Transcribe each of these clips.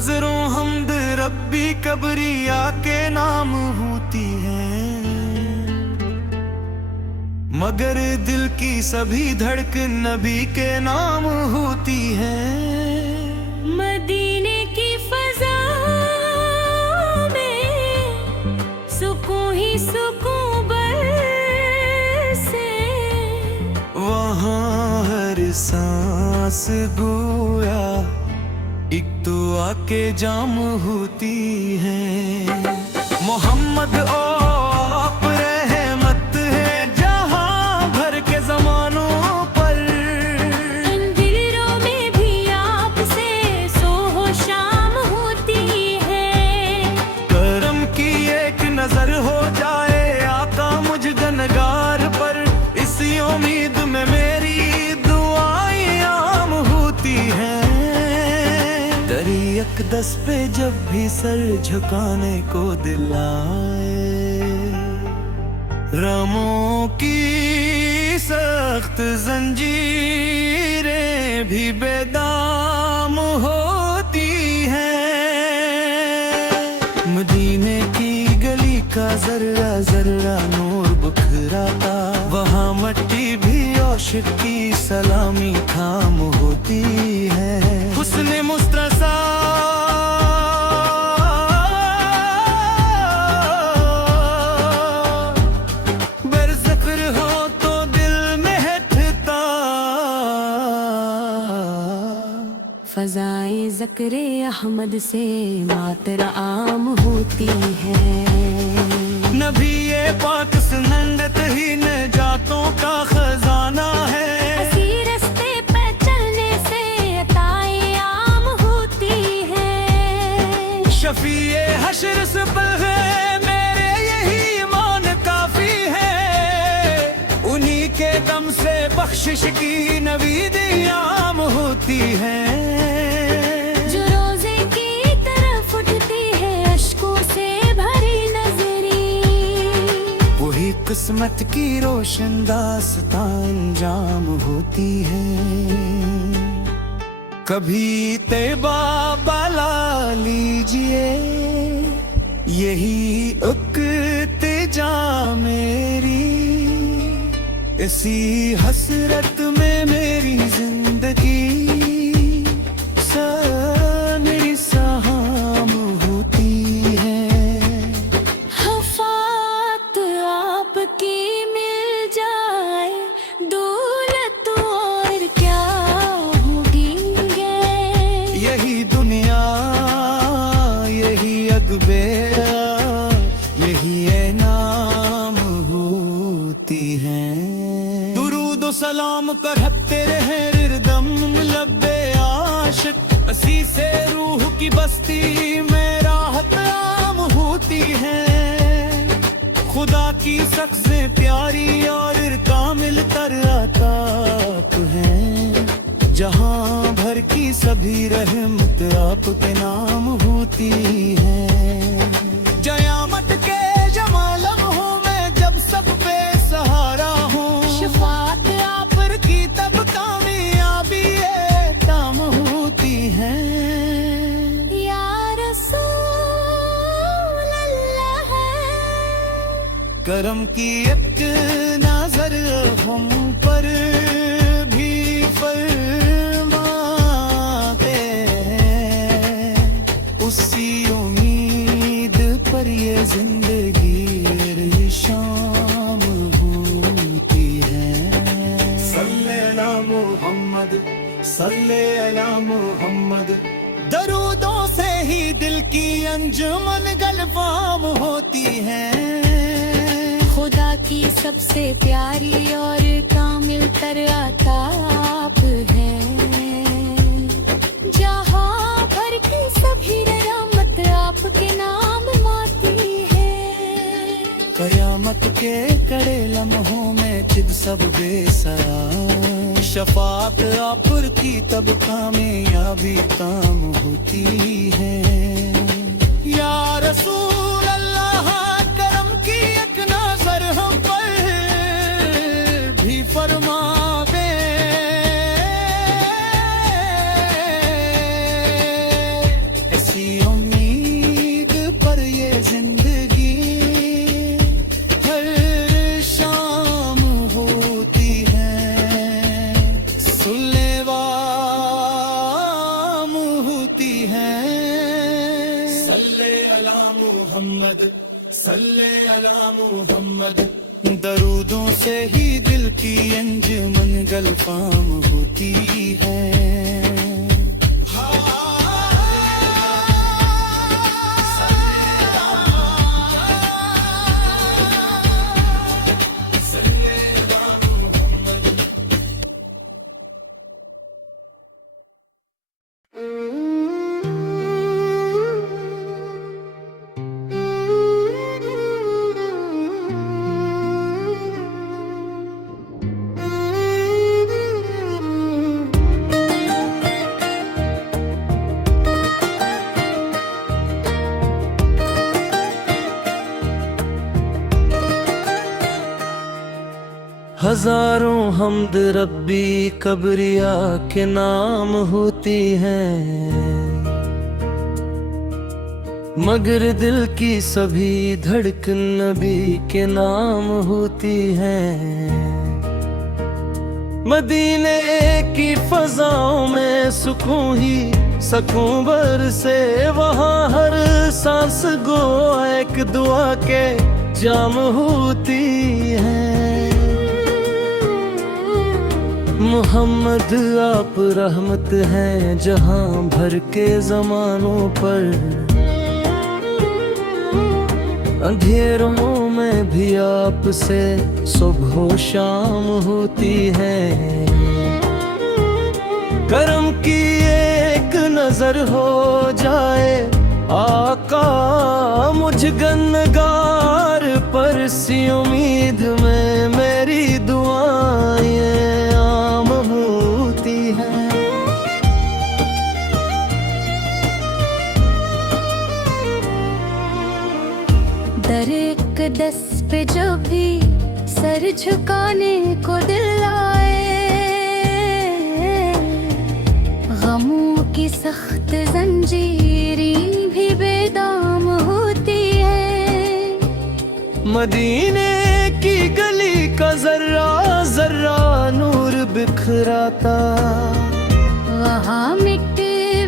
नजरों हमद रब्बी कबरिया के नाम होती हैं, मगर दिल की सभी धड़कन नबी के नाम होती हैं। मदीने की फजा में सुकून ही सुकून बरसे, वहाँ हर सांस गोया एक तो आके जाम होती है। मोहम्मद आप रहमत है जहाँ भर के जमानों पर, अंधेरों में भी आपसे सोहो शाम होती है। करम की एक नजर हो जाए आका मुझ गनगार पर, इसी उम्मीद में मेरी दुआएं आम होती हैं। दस पे जब भी सर झुकाने को दिल आए, रामों की सख्त जंजीरें भी बेदाम होती हैं। मदीने की गली का जर्रा जर्रा नूर बुखराता, वहाँ मट्टी भी औशिक की सलामी थाम होती है। हुस्न मुस्तसा फजाए ज़क्रे अहमद से मातरा आम होती है। नबी ये पाक सुन्नत ही नजातों का खजाना है। हसी रास्ते पे चलने से अताएं आम होती है। शफीए हश्र सुबह मेरे यही ईमान काफी है, उन्हीं के दम से बख्शिश की नवीद आम होती है। जो रोजे की तरफ उठती है अश्कों से भरी नजरी, वही किस्मत की रोशन दास्तां अंजाम होती है। कभी तैबा बला लीजिए यही इल्तिजा मेरी, इसी हसरत में मेरी जिंदगी मेरी सहाम होती है। हफात आपकी मिल जाए दौलत और क्या होगी ये, यही दुनिया यही अगबे यही नाम होती है। दुरूद सलाम कर तेरे हैं रिदम लब्बे आशिक, असी से रूह की बस्ती में राहत आम होती है। खुदा की सक्से प्यारी और कामिल तराताप है, जहां भर की सभी रहमत आपके नाम होती है। जयामत के जमालम हूँ मैं जब सब बेसहारा हूँ, शफात आप की तब कामयाबी ताम होती है। या रसूल अल्लाह करम की एक नजर हम पर भी फरमाते हैं, उसी उम्मीद पर ये जिंदगी शाम होती है। सल्ले अला मोहम्मद सल्ले अला मोहम्मद, दरूदों से ही दिल की अंजुमन गलफाम होती है। खुदा की सबसे प्यारी और कामिल तराताप है, जहाँ भर की सभी रहमत आपके नाम माती है। कयामत के कड़े लम्हों में चिद सब बेसरा, शफात आप की तब कामयाबी काम होती है। या रसूल अल्लाह करम की एक नजर हम पर भी फरमावे, ऐसी दरूदों से ही दिल की अंजुमन गलफाम होती है। हजारों हमद रब्बी कबरिया के नाम होती हैं, मगर दिल की सभी धड़कन नबी के नाम होती हैं। मदीने की फजाओं में सुकून ही सकून बरसे, वहाँ हर सांस गो एक दुआ के जाम होती है। मोहम्मद आप रहमत हैं जहां भर के ज़मानों पर, अंधेरों में भी आपसे सुबह शाम होती है। करम की एक नजर हो जाए आका मुझ गन्नगार पर, सी उम्मीद में मेरी दुआएं दस पे जब भी सर झुकाने को दिल आए, गमों की सख्त जंजीरी भी बेदाम होती है। मदीने की गली का जर्रा जर्रा नूर बिखराता, वहाँ मिट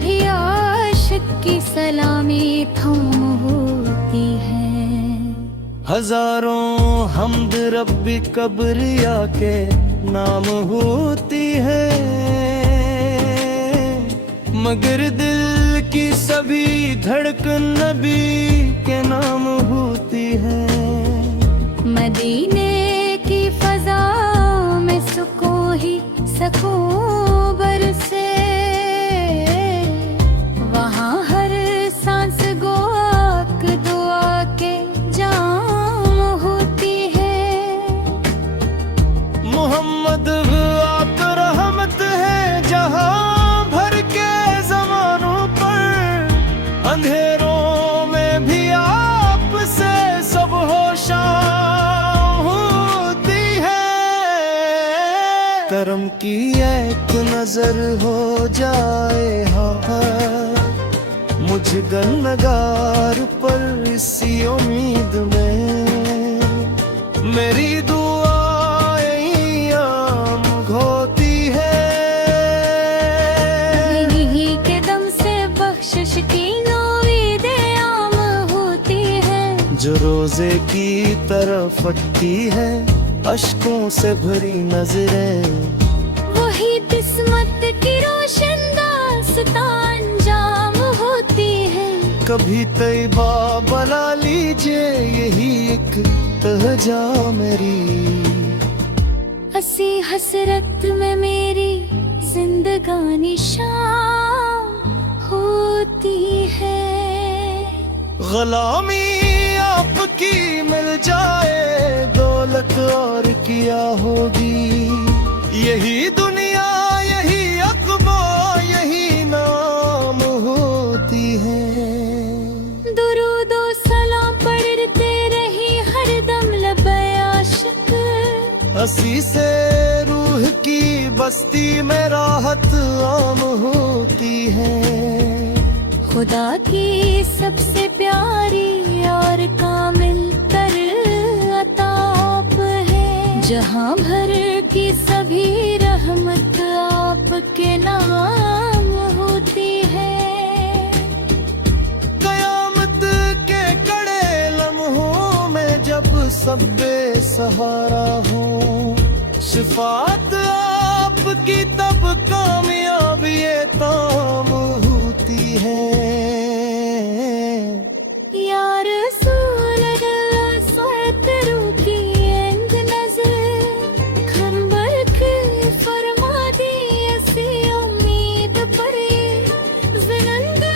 भी आशिक की सलामी थम होती है। हजारों हमद रब्बी कबरिया के नाम होती है, मगर दिल की सभी धड़कन नबी के नाम होती है। मदीने की फजा में सुकून ही सकून बरसे, वहाँ हर सांस गो आक दुआ के जाम होती है। मोहम्मद आप रहमत है जहां भर के ज़मानों पर, अंधेरों में भी आपसे सब होशाम होती है। करम की एक नजर हो जाए मुझ गन्नगार पर, इसी उम्मीद में मेरी दुआएं आम होती है। इन्हीं के दम से बख्शिश की उम्मीदें आम होती है, जो रोजे की तरफ फटती है अश्कों से भरी नजरें, वही किस्मत की रोशन दास्तान जाम होती है। कभी तैबा बना लीजिए यही एक तहजा मेरी, हंसी हसरत में मेरी जिंदगानी शाम होती है। गुलामी आपकी मिल जाए दौलत और किया होगी, यही दुनिया यही अक़बा यही नाम होती है। दुरूदो सलाम पढ़ते रही हर दम लबे आशिक, हंसी से रूह की बस्ती में राहत आम होती है। खुदा की सबसे प्यारी और कामिल तर अता आप है, जहाँ भर की सभी रहमत आपके नाम होती है। सब बेसहारा हूँ। सिफात आपकी तब कामयाबी ताम होती है। या रसूल अल्लाह सतरू की एंद नजर खंबर के फरमा दी ऐसी उम्मीद पर जिंदगी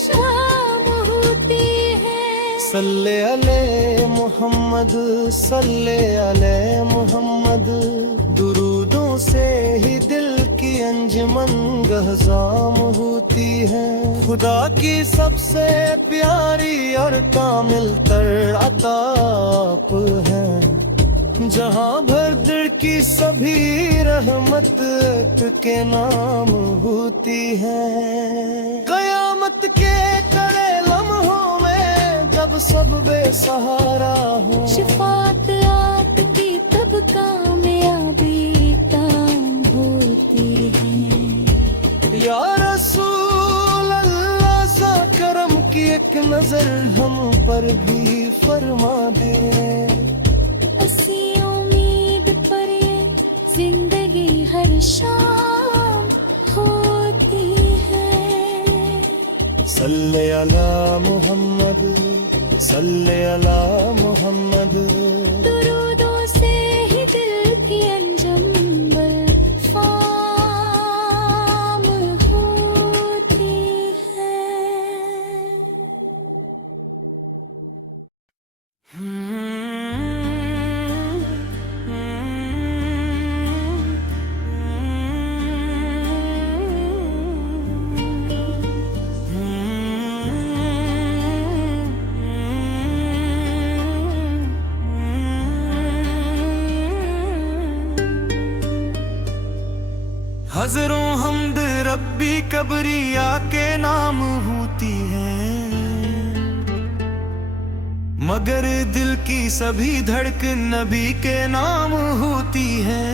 शाम होती है। सल्ले अले मोहम्मद, सल्ले अले मोहम्मद, दुरूदों से ही दिल की अंजुमन गहज़ाम होती है। खुदा की सबसे प्यारी और कामिल तर अता आप है। जहाँ भर दिल की सभी रहमत के नाम होती है। कयामत के कड़े लम्हों में जब सब बेसहारा हो, शिफात आपकी तब कामयाबी ताम होती है। या रसूल अल्लाह सा करम की एक नजर हम पर भी फरमा दे। ऐसी उम्मीद पर जिंदगी हर शाम होती है। सल्ले अला मोहम्मद, सल्ले अला मोहम्मद, दुरूदों से ही दिल की अंजुम फाम होती है। हज़रों हमद रब्बी कबरिया के नाम होती है। मगर दिल की सभी धड़कन नबी के नाम होती है।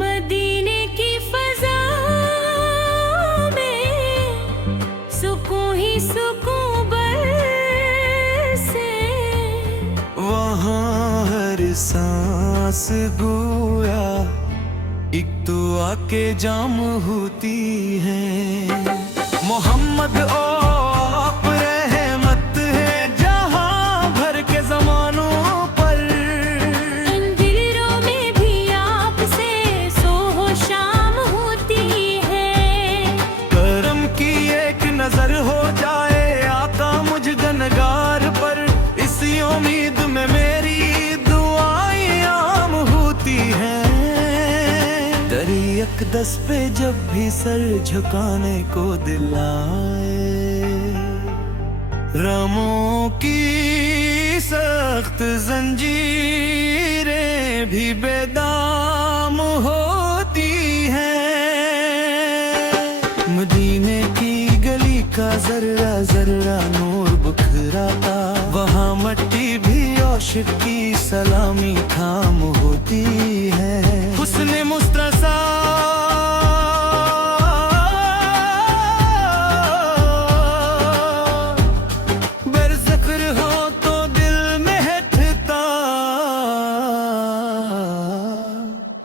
मदीने की फज़ा में सुकून ही सुकून बरसे। वहाँ हर सांस गोया एक तो आके जाम होती है। मोहम्मद ओ आप रहमत है जहां भर के जमानों पर। अंधेरों में भी आपसे सोहो शाम होती है। करम की एक नजर हो जाए आका मुझ गनगार पर। इसी उम्मीद में मेरी दुआएं आम होती हैं। अक़दस पे जब भी सर झुकाने को दिल आए, रमों की सख्त जंजीरें भी बेदाम होती हैं। मदीने की गली का जर्रा जर्रा नूर बुखराता, वहाँ मट्टी भी औशिक की सलामी थाम होती है। हुस्न मुस्तसा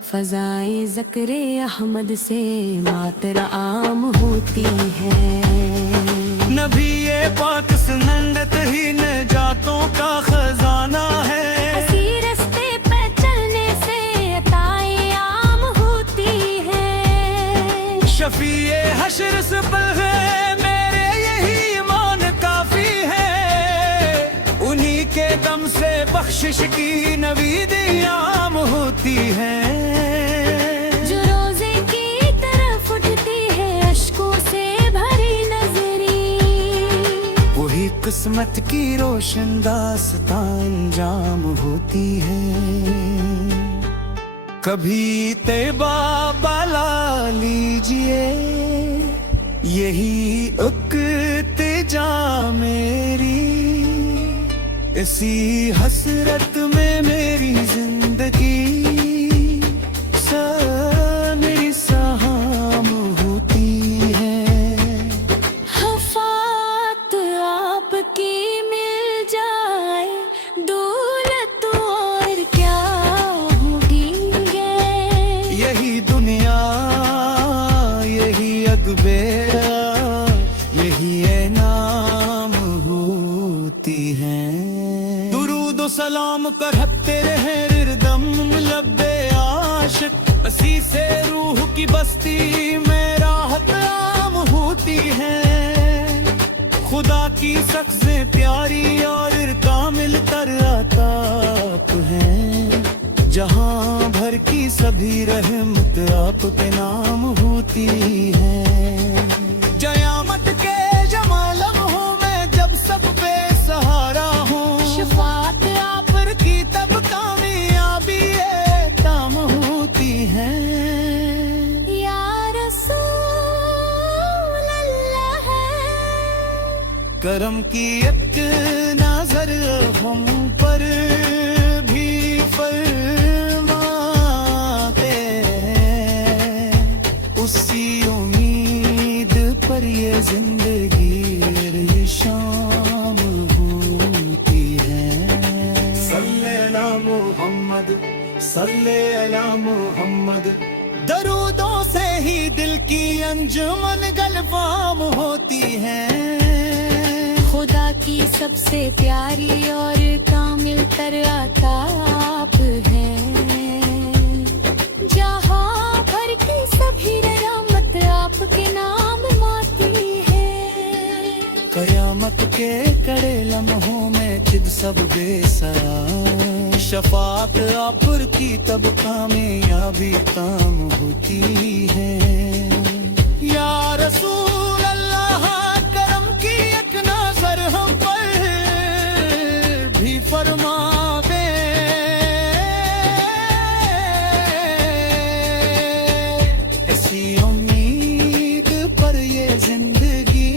फ़ज़ाए ज़क्रे अहमद से मातरा आम होती है। नबी ये पाक सुन्नत ही निजातों का खजाना है। हसी रास्ते पे चलने से अताएं आम होती है। शफीए हश्र से पहले मेरे यही ईमान काफी है। उन्हीं के दम से बख्शिश की नवीदी आम होती है। जो रोजे की तरफ उठती है अश्कों से भरी नजरी, वही किस्मत की रोशन दास्तां अंजाम होती है। कभी तैबा बला लीजिए, यही इल्तिजा मेरी। इसी हसरत में मेरी जिंदगी मेरी सहाम होती है। हफ़ात आप सलाम करते रहे हरदम लब्बे आशिक, असी से रूह की बस्ती में राहत आम होती है। खुदा की सक्से प्यारी और कामिल तरआताप है, जहां भर की सभी रहमत आप पे नाम होती है। जयामत के जमाल लम्हों में जब सब बेसहारा हूँ, शफात आप की तब कामयाबी ताम होती है। या रसूल अल्लाह है, करम की एक नजर हम पर भी फरमाते हैं, उसी उम्मीद पर ये जिंदगी ये शाम होती है। सल्ले अला मोहम्मद, सल्ले अला मोहम्मद, दरूदों से ही दिल की अंजुमन गलफाम होती है। खुदा की सबसे प्यारी और कामिल तरआताप है, जहां भर की सभी रहमत आपके नाम माती है। कयामत के कड़े लम्हों में चिद सब बेसरा, शफात आपुर की तब कामयाबी काम होती है। या रसूल अल्लाह, करम की एक नजर हम पर भी फरमावे, ऐसी उम्मीद पर ये जिंदगी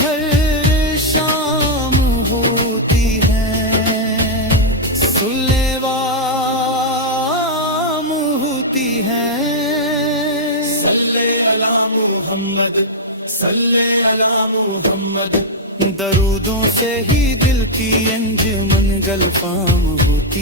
हर शाम होती है। सुलेवाम होती है। सल्ले अला मोहम्मद, सल्ले अला मोहम्मद, दरूदों से ही दिल की अंजुमन गलफाम होती